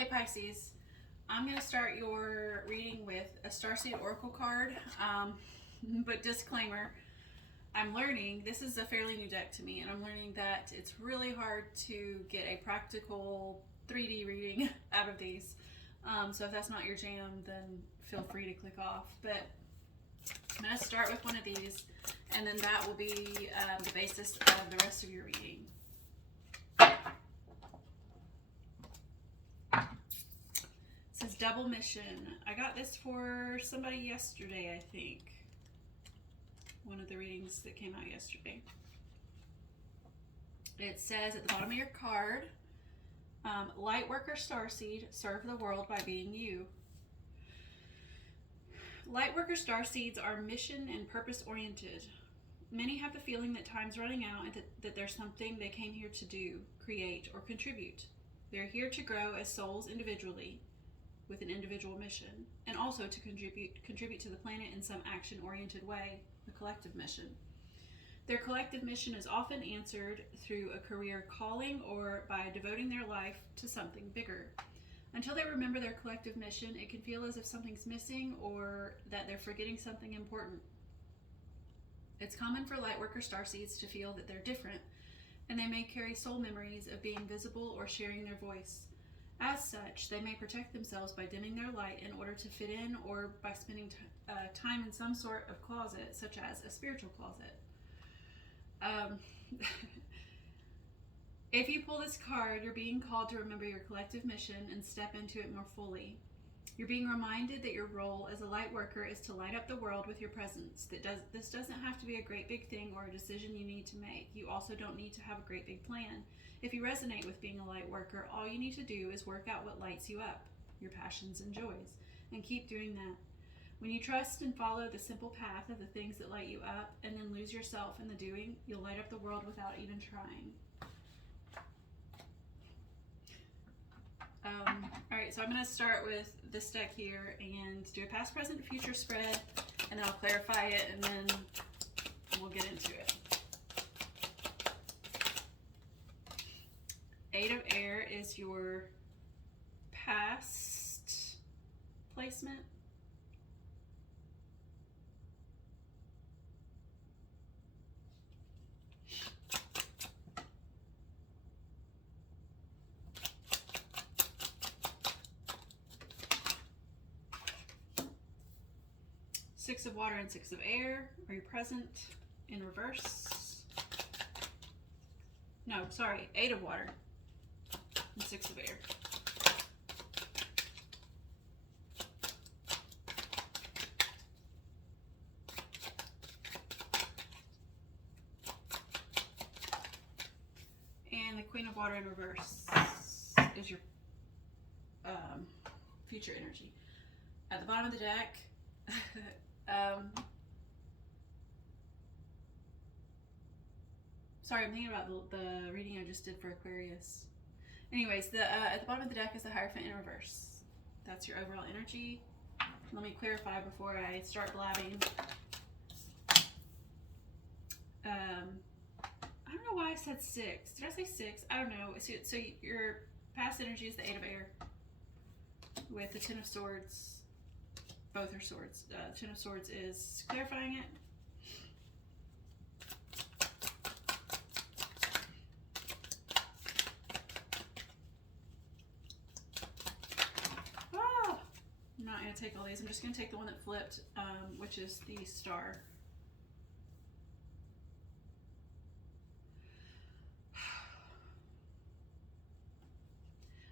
Hey Pisces, I'm going to start your reading with a Starseed Oracle card, but disclaimer, I'm learning, this is a fairly new deck to me, and I'm learning that it's really hard to get a practical 3D reading out of these. So if that's not your jam, then feel free to click off. But I'm going to start with one of these, and then that will be the basis of the rest of your reading. It says double mission. I got this for somebody yesterday, I think. One of the readings that came out yesterday. It says at the bottom of your card, Lightworker Starseed, serve the world by being you. Lightworker Starseeds are mission and purpose oriented. Many have the feeling that time's running out and that there's something they came here to do, create, or contribute. They're here to grow as souls individually, with an individual mission, and also to contribute to the planet in some action-oriented way, a collective mission. Their collective mission is often answered through a career calling or by devoting their life to something bigger. Until they remember their collective mission, it can feel as if something's missing or that they're forgetting something important. It's common for Lightworker Starseeds to feel that they're different, and they may carry soul memories of being visible or sharing their voice. As such, they may protect themselves by dimming their light in order to fit in or by spending time in some sort of closet, such as a spiritual closet. If you pull this card, you're being called to remember your collective mission and step into it more fully. You're being reminded that your role as a light worker is to light up the world with your presence. This doesn't have to be a great big thing or a decision you need to make. You also don't need to have a great big plan. If you resonate with being a light worker, all you need to do is work out what lights you up, your passions and joys, and keep doing that. When you trust and follow the simple path of the things that light you up and then lose yourself in the doing, you'll light up the world without even trying. Alright, so I'm going to start with this deck here and do a past, present, future spread, and then I'll clarify it, and then we'll get into it. Eight of Air is your past placement. Six of Water and Six of Air are your present in reverse. No, sorry, Eight of Water and Six of Air. And the Queen of Water in reverse is your future energy. At the bottom of the deck, sorry, I'm thinking about the reading I just did for Aquarius. Anyways, at the bottom of the deck is the Hierophant in reverse. That's your overall energy. Let me clarify before I start blabbing. I don't know why I said six. Did I say six? I don't know. So your past energy is the Eight of Air with the Ten of Swords. Both are swords. Ten of Swords is clarifying it. Ah! I'm not going to take all these. I'm just going to take the one that flipped, which is the Star.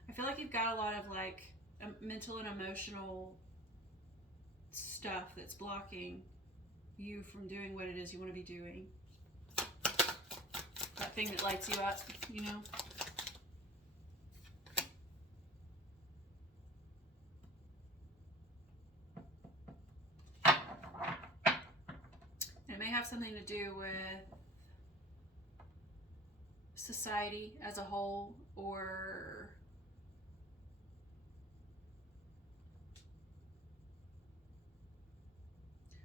I feel like you've got a lot of like mental and emotional stuff that's blocking you from doing what it is you want to be doing. That thing that lights you up, you know? And it may have something to do with society as a whole, or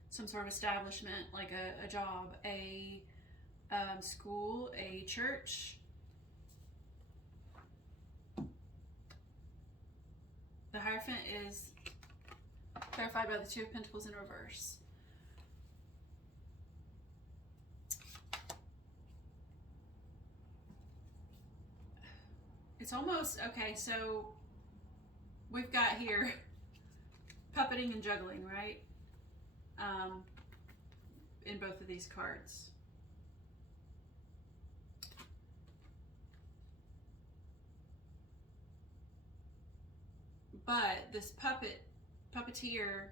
some sort of establishment, like a job, a school, a church. The Hierophant is clarified by the Two of Pentacles in reverse. It's almost, okay, so we've got here puppeting and juggling, right? In both of these cards. But this puppeteer,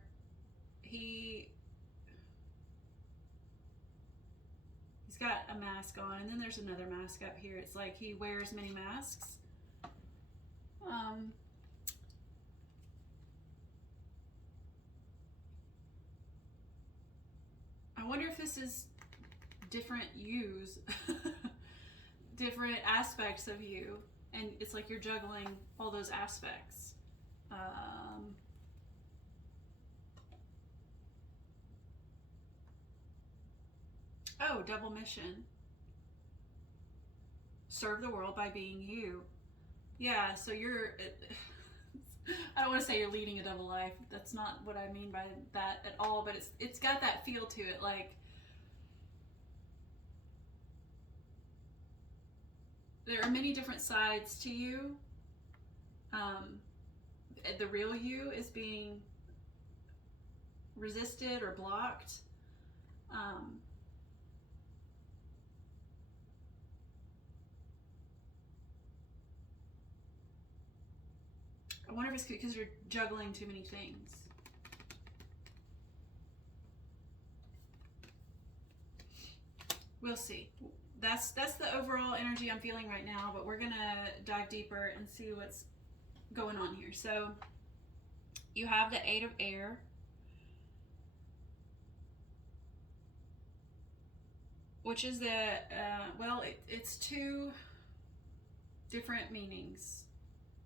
he's got a mask on, and then there's another mask up here. It's like he wears many masks. I wonder if this is different yous, different aspects of you, and it's like you're juggling all those aspects. Oh, double mission. Serve the world by being you. Yeah, so you're, I don't want to say you're leading a double life. That's not what I mean by that at all, but it's got that feel to it, like there are many different sides to you. The real you is being resisted or blocked. I wonder if it's because you're juggling too many things. We'll see. That's the overall energy I'm feeling right now, but we're gonna dive deeper and see what's going on here. So you have the Eight of Air. Which is the, it's two different meanings.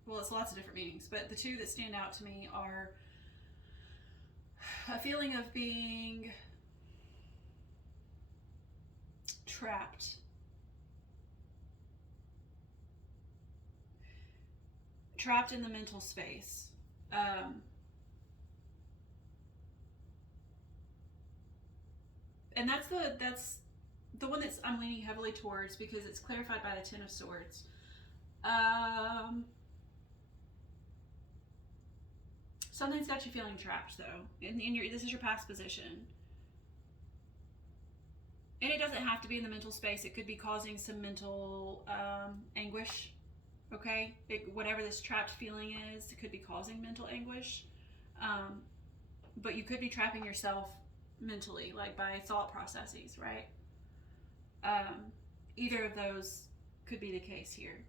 Well, it's lots of different meanings, but the two that stand out to me are a feeling of being trapped. Trapped in the mental space. And that's the one that's I'm leaning heavily towards because it's clarified by the Ten of Swords. Something's got you feeling trapped, though. This is your past position. And it doesn't have to be in the mental space. It could be causing some mental anguish, okay? Whatever this trapped feeling is, it could be causing mental anguish. But you could be trapping yourself mentally, like by thought processes, right? Either of those could be the case here.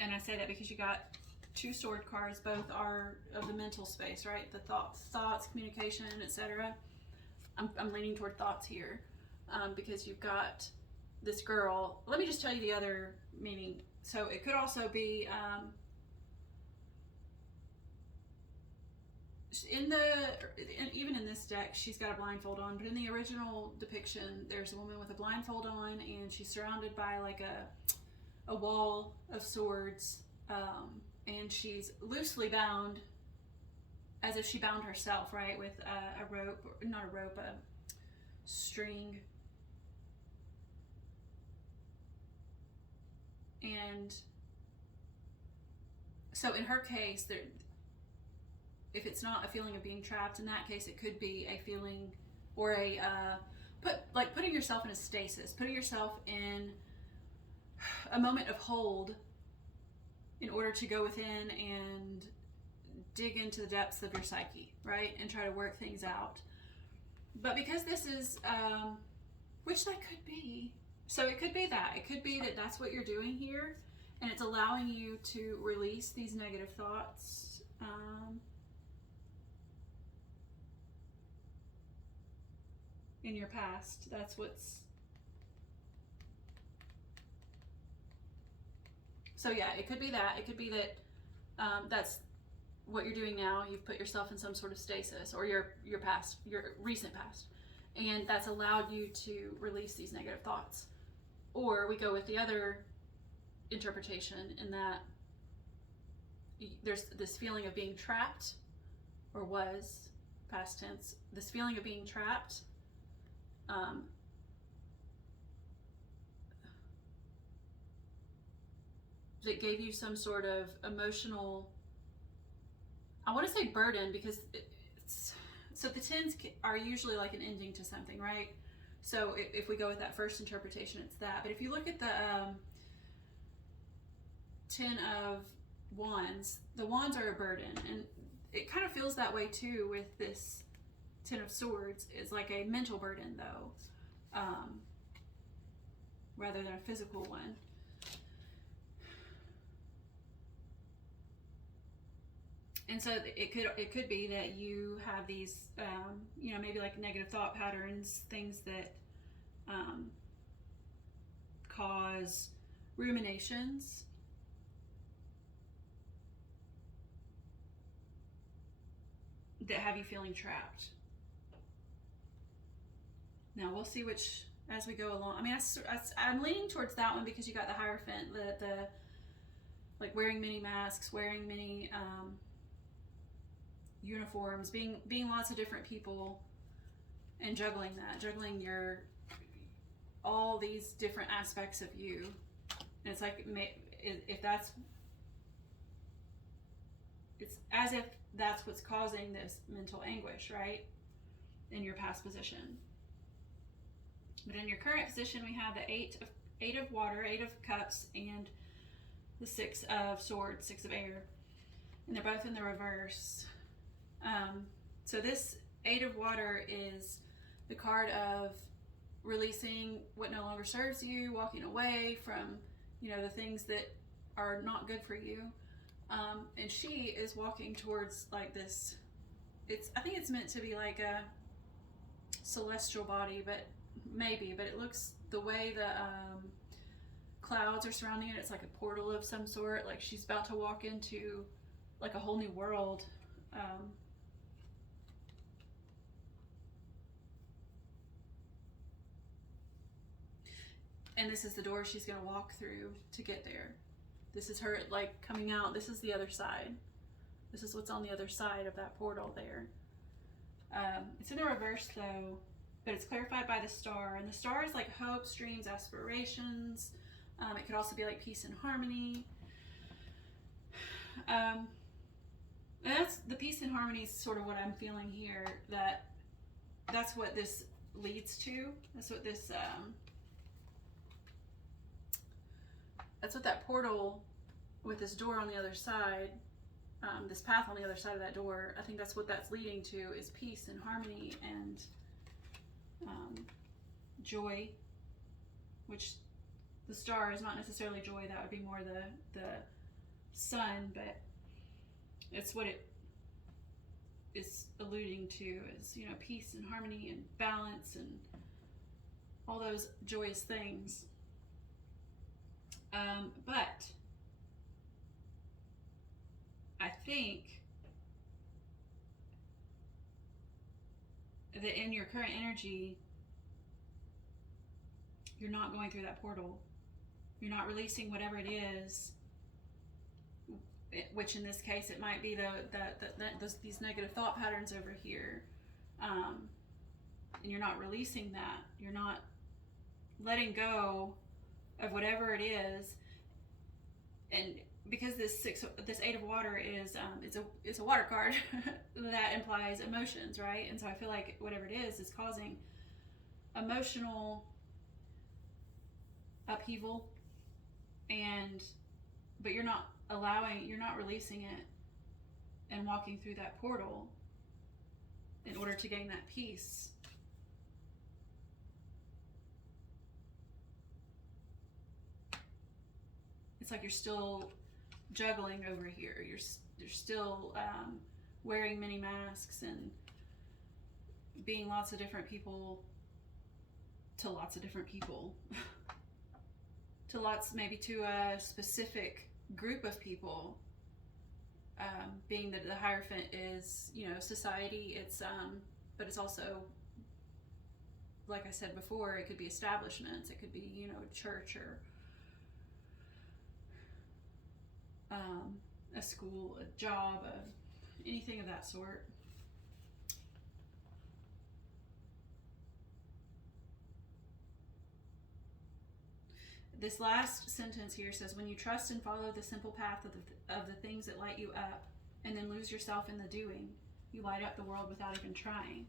And I say that because you got two sword cards. Both are of the mental space, right? The thoughts, communication, etc. I'm leaning toward thoughts here because you've got this girl. Let me just tell you the other meaning. So it could also be even in this deck, she's got a blindfold on, but in the original depiction, there's a woman with a blindfold on, and she's surrounded by like a wall of swords, and she's loosely bound, as if she bound herself, right, with a rope, not a rope, a string. And so in her case, if it's not a feeling of being trapped, in that case, it could be a feeling or putting yourself in a stasis, putting yourself in a moment of hold in order to go within and dig into the depths of your psyche, right? And try to work things out. But because this is, which that could be, so it could be that. It could be that that's what you're doing here, and it's allowing you to release these negative thoughts. In your past, that's what's... So yeah, it could be that. It could be that that's what you're doing now. You've put yourself in some sort of stasis, or your past, your recent past, and that's allowed you to release these negative thoughts. Or we go with the other interpretation, in that there's this feeling of being trapped, or was, past tense, this feeling of being trapped. That gave you some sort of emotional, I want to say burden, because so the tens are usually like an ending to something, right? So if we go with that first interpretation, it's that. But if you look at the Ten of Wands, the wands are a burden, and it kind of feels that way too with this Ten of Swords. It's like a mental burden, though, rather than a physical one. And so it could be that you have these, maybe like negative thought patterns, things that cause ruminations. That have you feeling trapped. Now we'll see which, as we go along. I mean, I'm leaning towards that one because you got the Hierophant, the like wearing many masks, wearing many uniforms, being lots of different people, and juggling all these different aspects of you. And it's like, if that's, it's as if that's what's causing this mental anguish, right? In your past position. But in your current position, we have the eight of water, 8 of cups, and the 6 of swords, 6 of air. And they're both in the reverse. So this 8 of water is the card of releasing what no longer serves you, walking away from, the things that are not good for you. And she is walking towards like this, I think it's meant to be like a celestial body, but it looks, the way the clouds are surrounding it, it's like a portal of some sort, like she's about to walk into like a whole new world. And this is the door she's going to walk through to get there. This is her like coming out. This is the other side. This is what's on the other side of that portal there. It's in the reverse though, but it's clarified by the star. And the star is like hopes, dreams, aspirations. It could also be like peace and harmony. And that's the peace and harmony is sort of what I'm feeling here. That's what this leads to. That's what this. That's what that portal with this door on the other side, this path on the other side of that door, I think that's what that's leading to, is peace and harmony and joy, which the star is not necessarily joy. That would be more the sun, but it's what it is alluding to is, peace and harmony and balance and all those joyous things. But I think that in your current energy, you're not going through that portal. You're not releasing whatever it is, which in this case, it might be these negative thought patterns over here. And you're not releasing that. You're not letting go of whatever it is. And because this 8 of water is it's a water card that implies emotions, right? And so I feel like whatever it is causing emotional upheaval, but you're not releasing it and walking through that portal in order to gain that peace. It's like you're still juggling over here. You're still wearing many masks and being lots of different people to lots of different people. Maybe to a specific group of people. Being that the Hierophant is, society, but it's also, like I said before, it could be establishments, it could be, church or a school, a job, anything of that sort. This last sentence here says, when you trust and follow the simple path of the things that light you up, and then lose yourself in the doing, you light up the world without even trying.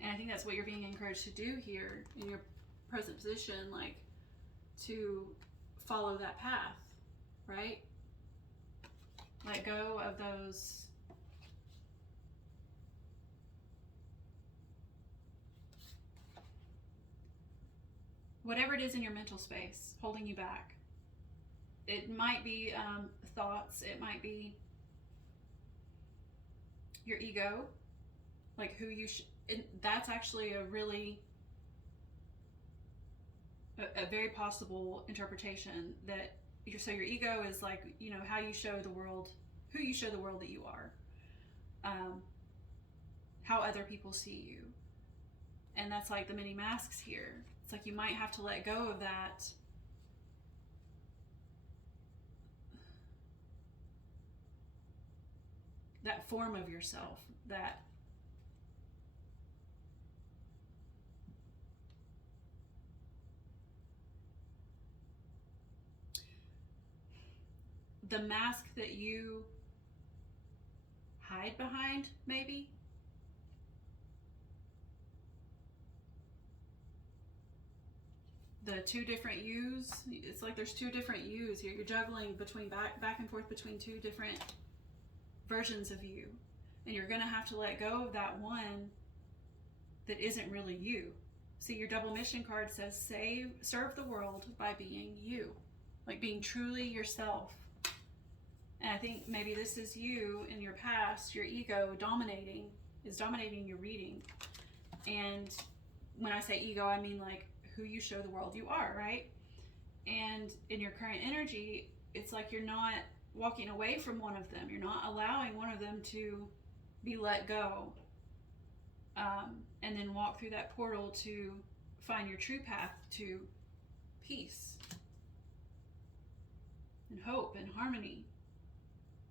And I think that's what you're being encouraged to do here in your present position, like to follow that path, right? Let go of those whatever it is in your mental space holding you back. It might be thoughts, it might be your ego, like who you that's actually a very possible interpretation, that so your ego is like, you know, how you show the world, who you show the world that you are, how other people see you. And that's like the many masks here. It's like you might have to let go of that form of yourself, that the mask that you hide behind, maybe. The two different yous, it's like there's two different yous here. You're juggling between back and forth between two different versions of you. And you're gonna have to let go of that one that isn't really you. See, your double mission card says serve the world by being you, like being truly yourself. And I think maybe this is you in your past, your ego is dominating your reading. And when I say ego, I mean like who you show the world you are, right? And in your current energy, it's like you're not walking away from one of them. You're not allowing one of them to be let go, and then walk through that portal to find your true path to peace and hope and harmony.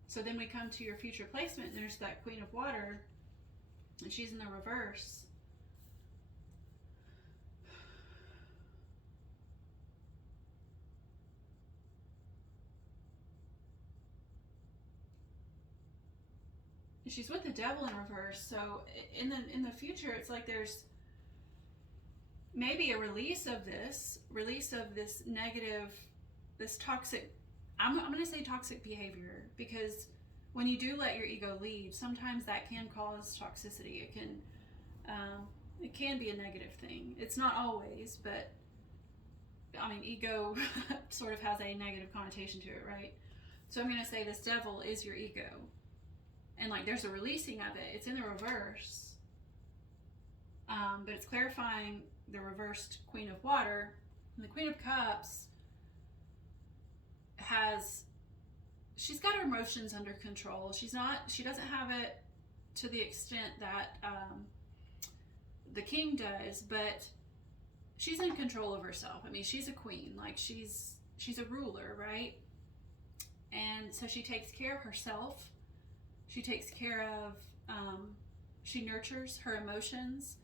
So then we come to your future placement, and there's that Queen of Water, and she's in the reverse. She's with the Devil in reverse. So in the future, it's like there's maybe a release of this negative, this toxic, I'm going to say toxic behavior, because when you do let your ego lead, sometimes that can cause toxicity. It can be a negative thing. It's not always, but I mean, ego sort of has a negative connotation to it, right? So I'm going to say this devil is your ego. And like there's a releasing of it. It's in the reverse. But it's clarifying the reversed Queen of Water. And the Queen of Cups she's got her emotions under control. She doesn't have it to the extent that the King does, but she's in control of herself. I mean, she's a queen, like she's a ruler, right? And so she takes care of herself. She takes care of, she nurtures her emotions.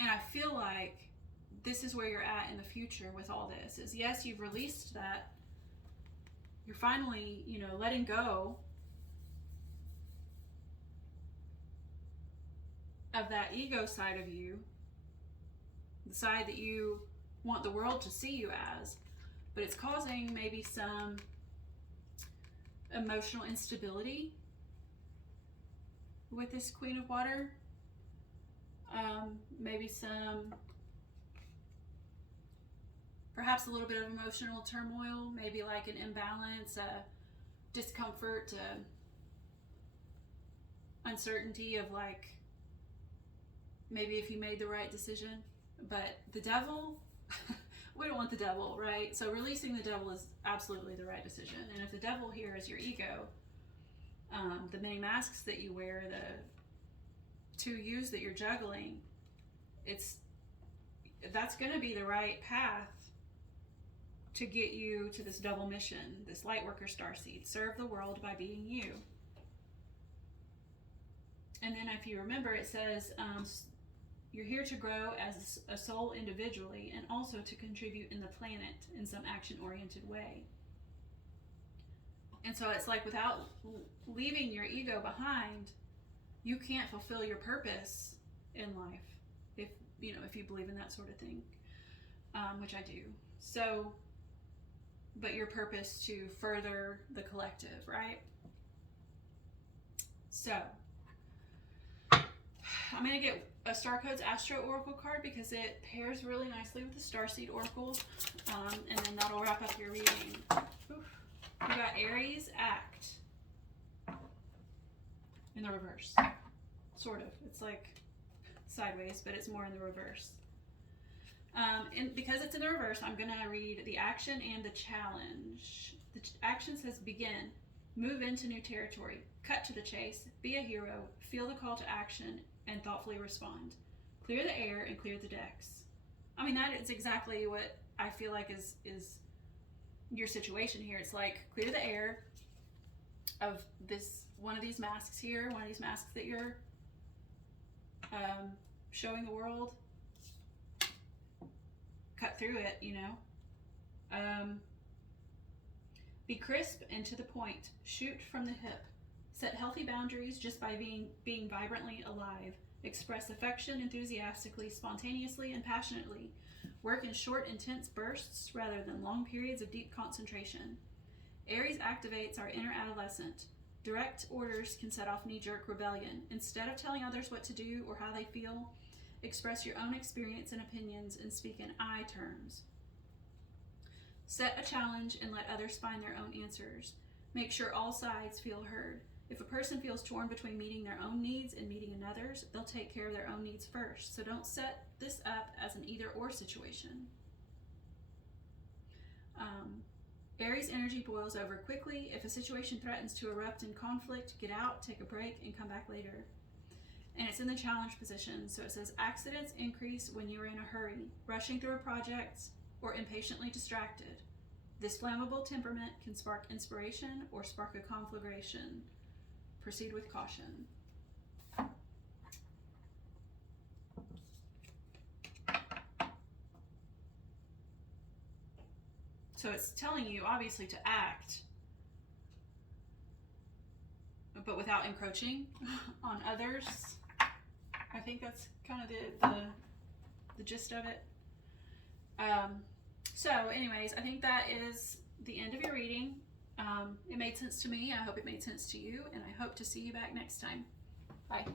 And I feel like this is where you're at in the future with all this, is yes, you've released that. You're finally, letting go of that ego side of you, the side that you want the world to see you as, but it's causing maybe some emotional instability with this Queen of Water. Maybe perhaps a little bit of emotional turmoil, maybe like an imbalance, discomfort, uncertainty of like, maybe if you made the right decision. But the devil, we don't want the devil, right? So releasing the devil is absolutely the right decision. And if the devil here is your ego, the many masks that you wear, the two yous that you're juggling, that's going to be the right path to get you to this double mission, this light worker starseed. Serve the world by being you. And then if you remember, it says you're here to grow as a soul individually and also to contribute in the planet in some action-oriented way. And so it's like without leaving your ego behind, you can't fulfill your purpose in life if you believe in that sort of thing, which I do. So, but your purpose to further the collective, right? So, I'm going to get a Star Codes Astro Oracle card because it pairs really nicely with the Starseed Oracle, and then that'll wrap up your reading. Oof. We got Aries Act in the reverse. Sort of. It's like sideways, but it's more in the reverse. And because it's in the reverse, I'm going to read the action and the challenge. The action says begin, move into new territory, cut to the chase, be a hero, feel the call to action, and thoughtfully respond. Clear the air and clear the decks. I mean, that is exactly what I feel like is your situation here. It's like clear the air of this one of these masks here, one of these masks that you're showing the world. Cut through it, be crisp and to the point. Shoot from the hip. Set healthy boundaries just by being vibrantly alive. Express affection enthusiastically, spontaneously, and passionately. Work in short, intense bursts rather than long periods of deep concentration. Aries activates our inner adolescent. Direct orders can set off knee-jerk rebellion. Instead of telling others what to do or how they feel, express your own experience and opinions and speak in I terms. Set a challenge and let others find their own answers. Make sure all sides feel heard. If a person feels torn between meeting their own needs and meeting another's, they'll take care of their own needs first. So don't set this up as an either-or situation. Aries energy boils over quickly. If a situation threatens to erupt in conflict, get out, take a break, and come back later. And it's in the challenge position. So it says accidents increase when you're in a hurry, rushing through a project, or impatiently distracted. This flammable temperament can spark inspiration or spark a conflagration. Proceed with caution. So it's telling you, obviously, to act, but without encroaching on others. I think that's kind of the gist of it. So anyways, I think that is the end of your reading. It made sense to me. I hope it made sense to you, and I hope to see you back next time. Bye.